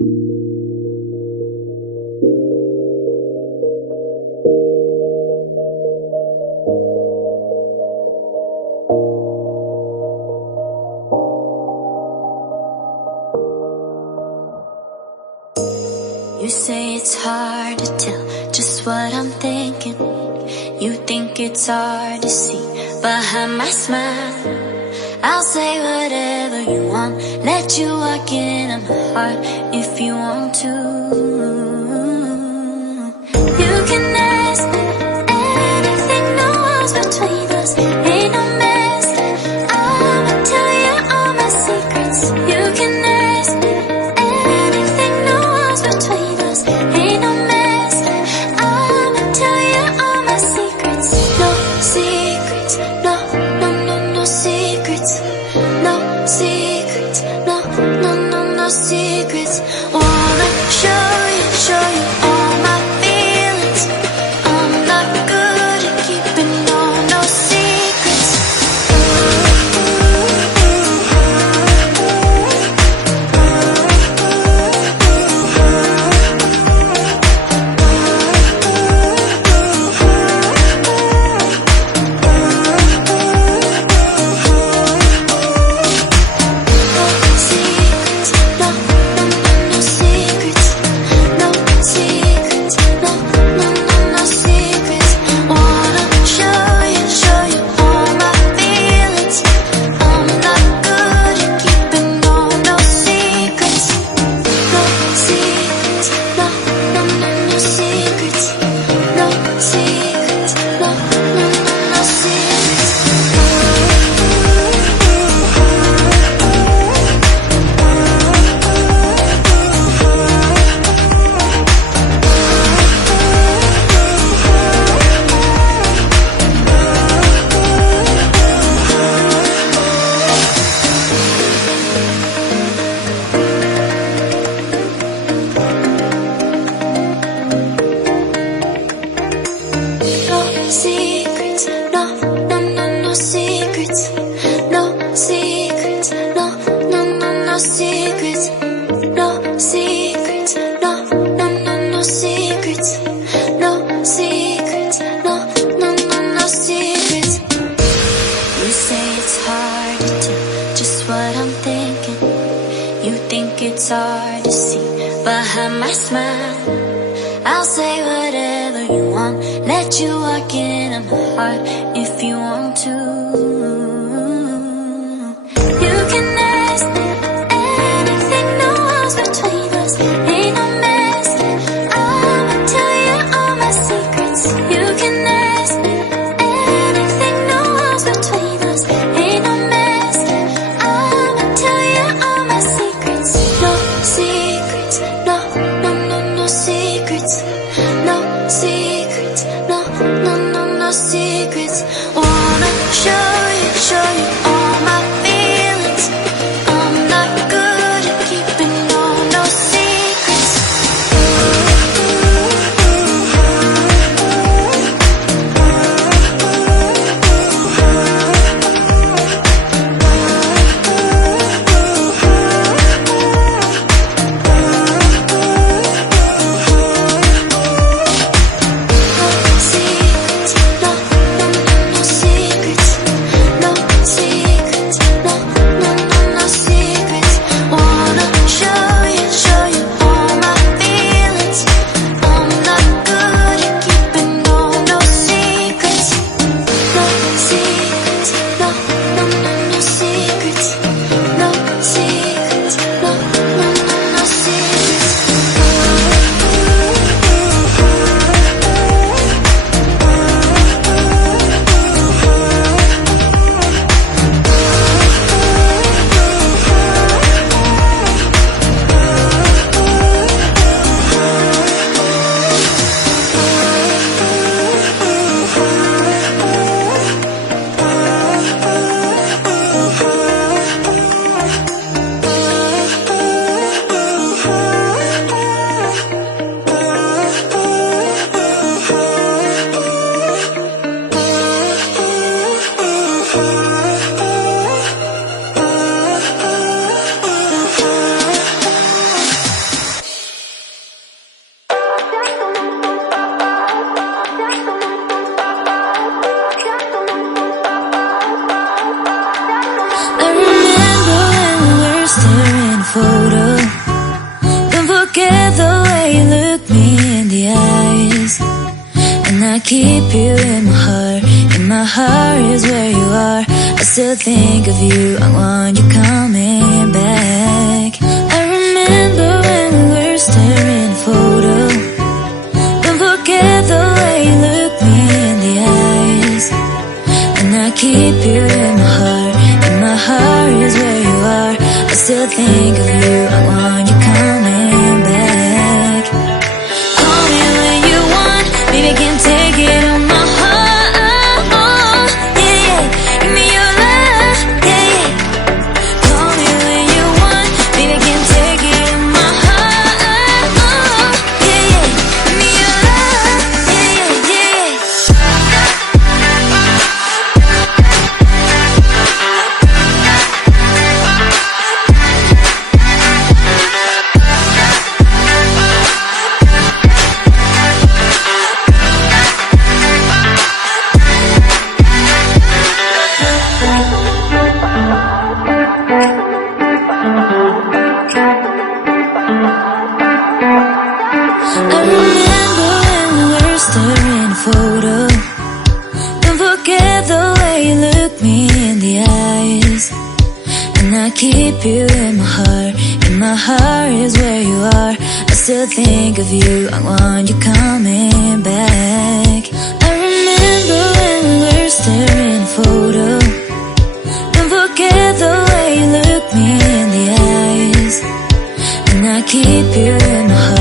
You say it's hard to tell just what I'm thinking. You think it's hard to see behind my smile. I'll say whatever you want, let you walk into my heart if you want to. You can ask me anything, no walls between us, ain't no mess. I'ma tell you all my secrets. You can ask me anything, no walls between us, ain't no mess. I'ma tell you all my secrets. No secrets, no, no, no, no secrets. No secrets, no, no, no, no secrets. Wanna show you all my feelings. I'm not good at keeping no secrets. It's hard to see behind my smile. I'll say whatever you want, let you walk into my heart if you want to. You can ask me anything, no walls between us, ain't no mess. I'ma tell you all my secrets. You can ask me anything, no walls between us, ain't no mess. I'ma tell you all my secrets. No secrets, no, no, no, no secrets. No secrets, no, no, no, no secrets. Wanna show you all my feelings. I'm keep you in my heart. In my heart is where you are. I still think of you. I want you coming back. I remember when we were staring at a photo. Don't forget the way you look me in the eyes. And I keep you in my heart. In my heart is where you are. I still think of you. I want you coming back. Call me when you want. Baby, I can take it on my heart. Yeah, yeah. Give me your love. Yeah, yeah. Call me when you want. Baby, I can take it on my heart. Yeah, yeah. Give me your love. Yeah, yeah, yeah. I remember when we were staring at a photo. Don't forget the way you look me in the eyes. And I keep you in my heart. In my heart is where you are. I still think of you. I want you coming back. I remember when we were staring at a photo. Don't forget the way you look me in the eyes. And I keep you in my heart.